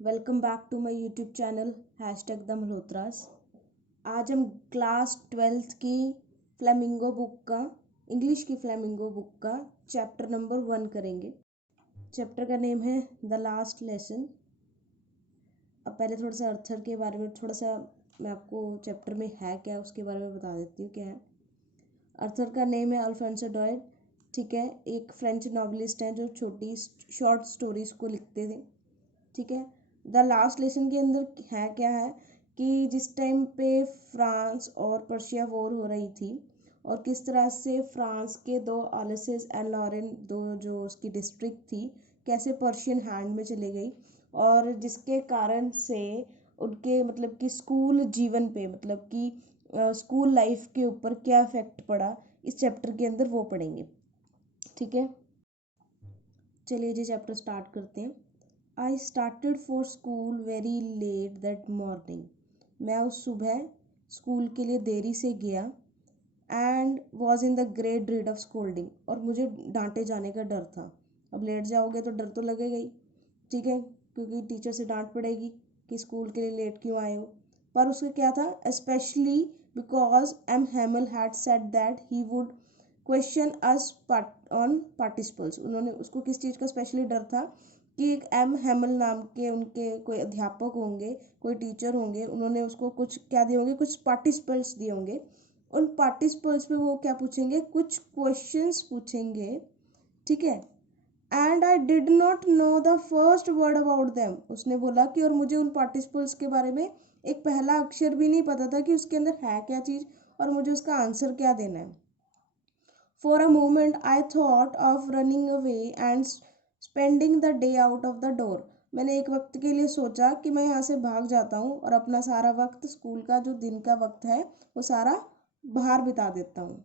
Welcome back to my YouTube channel #the Malhotras. आज हम class 12th की फ्लेमिंगो बुक का इंग्लिश की फ्लेमिंगो बुक का चैप्टर नंबर 1 करेंगे। चैप्टर का नेम है द लास्ट लेसन। अब पहले थोड़ा सा अर्थर के बारे में मैं आपको चैप्टर में है क्या उसके बारे में बता देती हूँ क्या है। अर्थर का नेम है अल्फोंसो डॉयड। ठीक है, एक फ्रेंच नॉवलिस्ट हैं जो छोटी शॉर्ट स्टोरीज को लिखते थे। ठीक है, द लास्ट लेसन के अंदर है क्या है कि जिस टाइम पे फ्रांस और पर्शिया वॉर हो रही थी और किस तरह से फ्रांस के दो अलेसिस एंड लॉरेन दो जो उसकी डिस्ट्रिक्ट थी कैसे पर्शियन हैंड में चली गई और जिसके कारण से उनके मतलब कि स्कूल जीवन पे मतलब कि स्कूल लाइफ के ऊपर क्या इफेक्ट पड़ा, इस चैप्टर के अंदर वो पढ़ेंगे। ठीक है, चलिए जी चैप्टर स्टार्ट करते हैं। I started for school very late that morning. मैं उस सुबह स्कूल के लिए देरी से गया and was in the great dread of scolding, और मुझे डांटे जाने का डर था। अब लेट जाओगे तो डर तो लगेगा ही, ठीक है, क्योंकि टीचर से डांट पड़ेगी कि स्कूल के लिए लेट क्यों आए हो। पर उसका क्या था, specially because M Hamel had said that he would question us on participles. उन्होंने उसको किस चीज़ का स्पेशली डर था कि एक एम हैमल नाम के उनके कोई अध्यापक होंगे, कोई टीचर होंगे, उन्होंने उसको कुछ क्या दिए होंगे, कुछ पार्टिसिपल्स दिए होंगे। उन पार्टिसिपल्स पे वो क्या पूछेंगे, कुछ क्वेश्चंस पूछेंगे। ठीक है, and I did not know the first word about them. उसने बोला कि और मुझे उन पार्टिसिपल्स के बारे में एक पहला अक्षर भी नहीं पता था कि उसके अंदर है क्या चीज़ और मुझे उसका आंसर क्या देना है। For a moment I thought of running away and spending the day out of the door. मैंने एक वक्त के लिए सोचा कि मैं यहाँ से भाग जाता हूँ और अपना सारा वक्त स्कूल का जो दिन का वक्त है वो सारा बाहर बिता देता हूँ।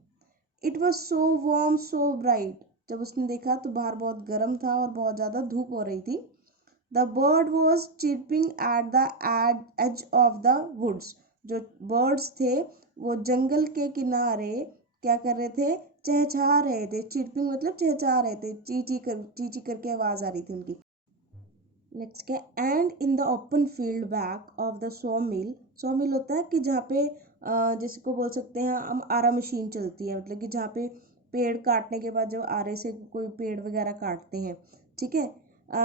It was so warm so bright. जब उसने देखा तो बाहर बहुत गर्म था और बहुत ज़्यादा धूप हो रही थी। The bird was chirping at the edge of the woods. जो बर्ड्स थे वो जंगल के किनारे क्या कर रहे थे, चहचहा रहे थे। चिरपिंग मतलब चहचहा रहे थे, ची ची करके आवाज आ रही थी उनकी। नेक्स्ट क्या, and in the open field back of the saw mill. Saw mill होता है कि जहाँ पे जिसको बोल सकते हैं हम आरा मशीन चलती है, मतलब कि जहाँ पे पेड़ काटने के बाद जब आरे से कोई पेड़ वगैरह काटते हैं। ठीक है,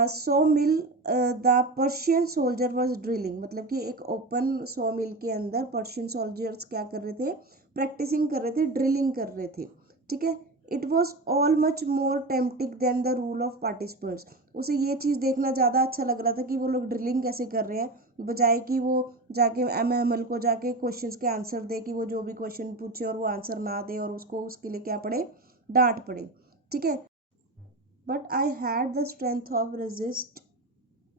saw mill the Persian soldier was drilling, मतलब कि एक ओपन सॉ मिल के अंदर पर्शियन सोल्जर्स क्या कर रहे थे, प्रैक्टिसिंग कर रहे थे, ड्रिलिंग कर रहे थे। ठीक है, it was all much more tempting than the rule of participants. उसे ये चीज़ देखना ज़्यादा अच्छा लग रहा था कि वो लोग ड्रिलिंग कैसे कर रहे हैं, बजाय कि वो जाके एम एल को जाके क्वेश्चंस के आंसर दे, कि वो जो भी क्वेश्चन पूछे और वो आंसर ना दे और उसको उसके लिए क्या पड़े, डांट पड़े। ठीक है, but I had the strength of resist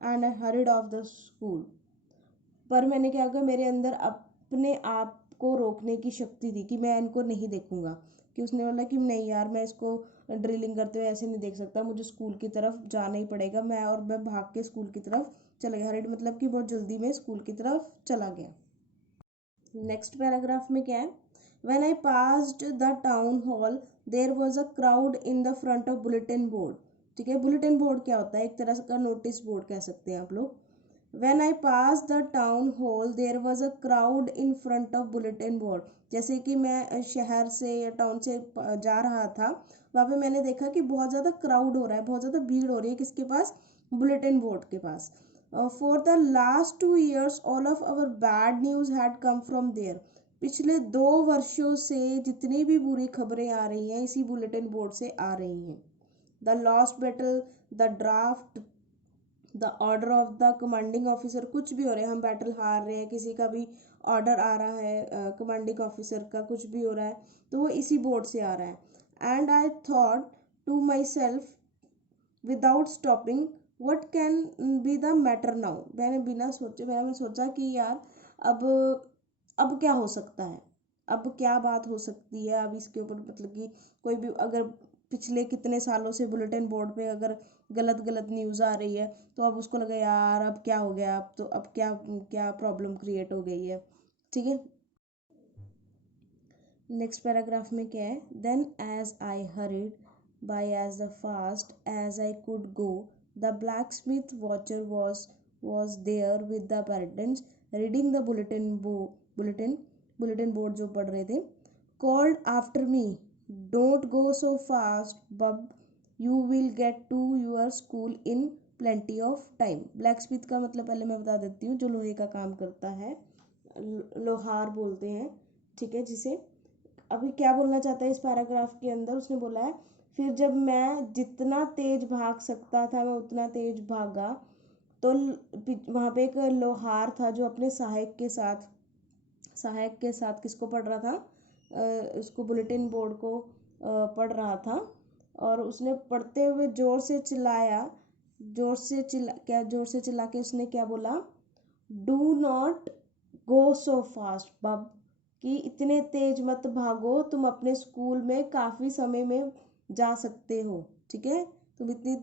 and I horrid of the school. पर मैंने क्या किया, मेरे अंदर अपने आप को रोकने की शक्ति थी कि मैं इनको नहीं देखूंगा। कि उसने बोला कि नहीं यार, मैं इसको ड्रिलिंग करते हुए ऐसे नहीं देख सकता, मुझे स्कूल की तरफ जाना ही पड़ेगा। मैं भाग के स्कूल की तरफ चला गया। हरिड मतलब कि बहुत जल्दी में स्कूल की तरफ चला गया। नेक्स्ट पैराग्राफ में क्या है, when I passed the town hall there was a crowd in the front of bulletin board. ठीक है, बुलेटिन बोर्ड क्या होता है, एक तरह का नोटिस बोर्ड कह सकते हैं आप लोग। When I passed the town hall, there was a crowd in front of bulletin board. जैसे कि मैं शहर से या टाउन से जा रहा था, वहाँ पे मैंने देखा कि बहुत ज़्यादा क्राउड हो रहा है, बहुत ज़्यादा भीड़ हो रही है किसके पास, बुलेटिन बोर्ड के पास। For the last 2 years all of our bad news had come from there. पिछले 2 वर्षों से जितनी भी बुरी खबरें आ रही हैं इसी बुलेटिन बोर्ड से आ रही हैं। The lost battle, the draft, the order of the commanding officer, कुछ भी हो रहा है, हम बैटल हार रहे हैं, किसी का भी ऑर्डर आ रहा है कमांडिंग ऑफिसर का, कुछ भी हो रहा है तो वो इसी बोर्ड से आ रहा है। And I thought to myself without stopping what can be the matter now. मैंने सोचा कि यार अब अब क्या हो सकता है, अब क्या बात हो सकती है, अब इसके ऊपर मतलब कि कोई भी अगर पिछले कितने सालों से बुलेटिन बोर्ड पे अगर गलत गलत न्यूज़ आ रही है तो अब उसको लगा यार अब क्या हो गया, अब तो अब क्या क्या प्रॉब्लम क्रिएट हो गई है। ठीक है, नेक्स्ट पैराग्राफ में क्या है, then as I hurried by as the fast as I could go the blacksmith Wachter was was there with the parents reading the bulletin board जो पढ़ रहे थे. Called after me, don't go so fast, bub. You will get to your school in plenty of time. Blacksmith का मतलब पहले मैं बता देती हूँ, जो लोहे का काम करता है, लोहार बोलते हैं, ठीक है. जिसे अभी क्या बोलना चाहता है इस पैराग्राफ के अंदर, उसने बोला है फिर जब मैं जितना तेज भाग सकता था मैं उतना तेज भागा, तो वहाँ पे एक लोहार था जो अपने सहायक के साथ किसको पढ़ रहा था, उसको बुलेटिन बोर्ड को पढ़ रहा था. और उसने पढ़ते हुए जोर से चिल्ला के उसने क्या बोला, do not go so fast बब, कि इतने तेज मत भागो, तुम अपने स्कूल में काफ़ी समय में जा सकते हो. ठीक है, तुम इतनी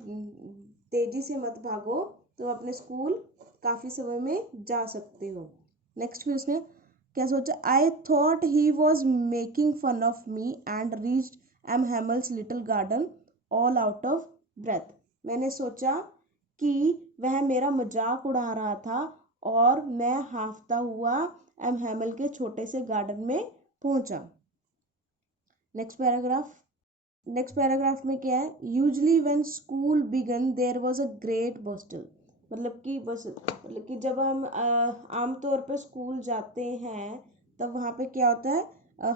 तेजी से मत भागो, तुम अपने स्कूल काफ़ी समय में जा सकते हो. नेक्स्ट भी उसने क्या सोचा, I thought he was making fun of me and reached M Hamel's little garden all out of breath. मैंने सोचा कि वह मेरा मजाक उड़ा रहा था और मैं हाफता हुआ एम हेमल के छोटे से गार्डन में पहुंचा. नेक्स्ट पैराग्राफ में क्या है, usually when school began there was a great bustle. मतलब कि जब हम आमतौर पर स्कूल जाते हैं तब वहाँ पे क्या होता है,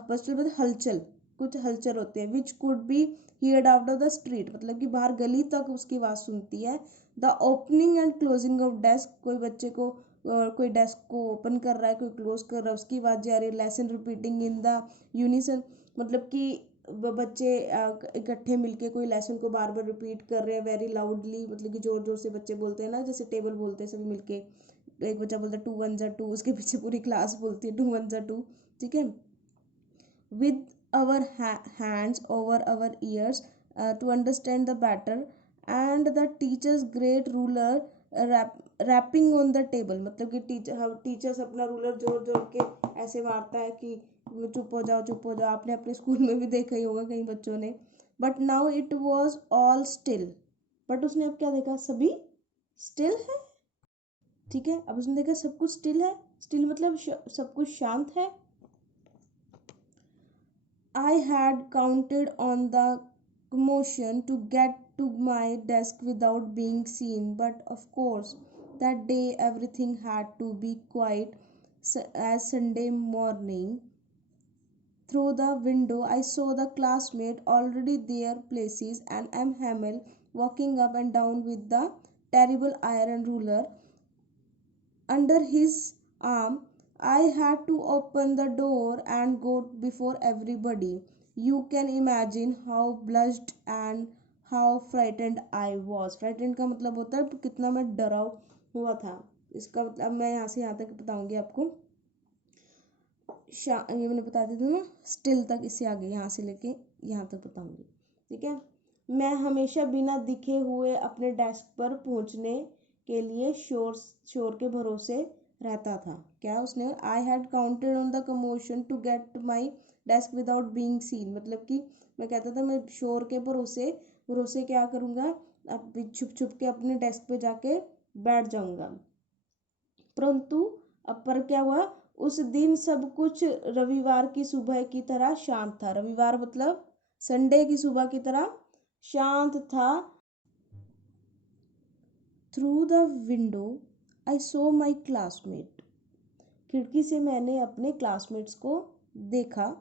बस्टल मतलब हलचल, कुछ हलचल होती है. Which could be heard out of the street, मतलब कि बाहर गली तक उसकी आवाज़ सुनती है. The opening and closing of desk, कोई डेस्क को ओपन कर रहा है, कोई क्लोज कर रहा है, उसकी आवाज़ आ रही है. Lesson repeating in the unison, मतलब कि बच्चे इकट्ठे मिलके कोई लेसन को बार बार रिपीट कर रहे हैं वेरी लाउडली, मतलब कि जोर जोर से बच्चे बोलते हैं ना, जैसे टेबल बोलते हैं सभी मिलके. एक बच्चा बोलता है 2 1 2, उसके पीछे पूरी क्लास बोलती है 2 1 2. ठीक है, with our hands over our ears to understand the better, and the teacher's great ruler rapping on the table. मतलब कि टीचर्स अपना रूलर जोर जोर के ऐसे मारता है कि चुप हो जाओ. आपने अपने स्कूल में भी देखा ही होगा कई बच्चों ने. But now it was all still. But उसने अब क्या देखा, सभी स्टिल है. ठीक है, अब उसने देखा सब कुछ स्टिल है. स्टिल मतलब सब कुछ शांत है. I had counted on the commotion to get to my desk without being seen, but of course, that day everything had to be quiet as Sunday morning. Through the window, I saw the classmates already their places and M. Hamel walking up and down with the terrible iron ruler under his arm. I had to open the door and go before everybody. You can imagine how blushed and how frightened I was. Frightened का मतलब होता है कितना मैं डरा हुआ था. इसका मतलब मैं यहाँ से यहाँ तक बताऊंगी आपको. ये मैंने बता दिया था ना, स्टिल तक, इससे आगे यहाँ से लेके यहाँ तक बताऊंगी. ठीक है, मैं हमेशा बिना दिखे हुए अपने डेस्क पर पहुँचने के लिए शोर के भरोसे रहता था. क्या उसने, I had counted on the commotion to get my desk without being seen, मतलब कि मैं कहता था मैं शोर के भरोसे क्या करूँगा, अब छुप के अपने डेस्क पे जाके बैठ जाऊँगा. परंतु अब पर क्या हुआ, उस दिन सब कुछ रविवार की सुबह की तरह शांत था. रविवार मतलब संडे की सुबह की तरह शांत था. Through the window I so my classmate. खिड़की से मैंने अपने क्लासमेट्स को देखा.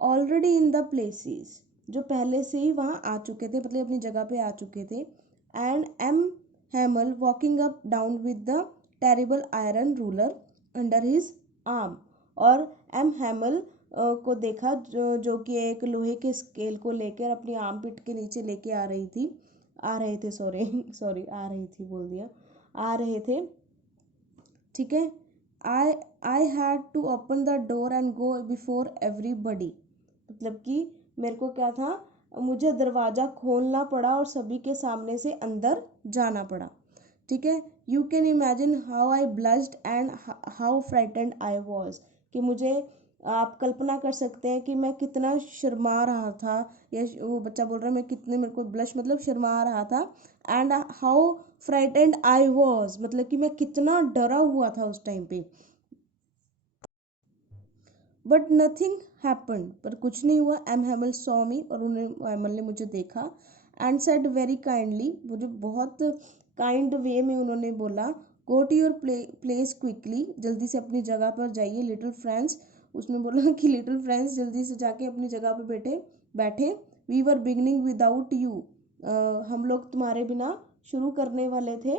ऑलरेडी इन द प्लेसेस, जो पहले से ही वहाँ आ चुके थे, मतलब अपनी जगह पे आ चुके थे. And M Hamel walking up down with the terrible iron ruler under his arm. और एम हैमल को देखा जो कि एक लोहे के स्केल को लेकर अपनी आर्म पिट के नीचे लेके आ रहे थे. ठीक है, I had to open the door and go before everybody. मतलब कि मेरे को क्या था, मुझे दरवाज़ा खोलना पड़ा और सभी के सामने से अंदर जाना पड़ा. ठीक है, you can imagine how I blushed and how frightened I was, कि मुझे आप कल्पना कर सकते हैं कि मैं कितना शर्मा रहा था. या वो बच्चा बोल रहा है मैं कितने, मेरे को ब्लश मतलब शर्मा रहा था. And how frightened I was, मतलब कि मैं कितना डरा हुआ था उस टाइम पे। बट नथिंग हैपन, पर कुछ नहीं हुआ। एम हैमल सॉ मी, और उन्हें हैमल ने मुझे देखा। एंड सेड वेरी काइंडली, मुझे बहुत काइंड वे में उन्होंने बोला, go to your place quickly, जल्दी से अपनी जगह पर जाइए। लिटिल फ्रेंड्स, उसने बोला कि लिटिल फ्रेंड्स जल्दी से जाके अपनी जगह पर बैठे। We were beginning without you, हम लोग तुम्हारे बिना शुरू करने वाले थे।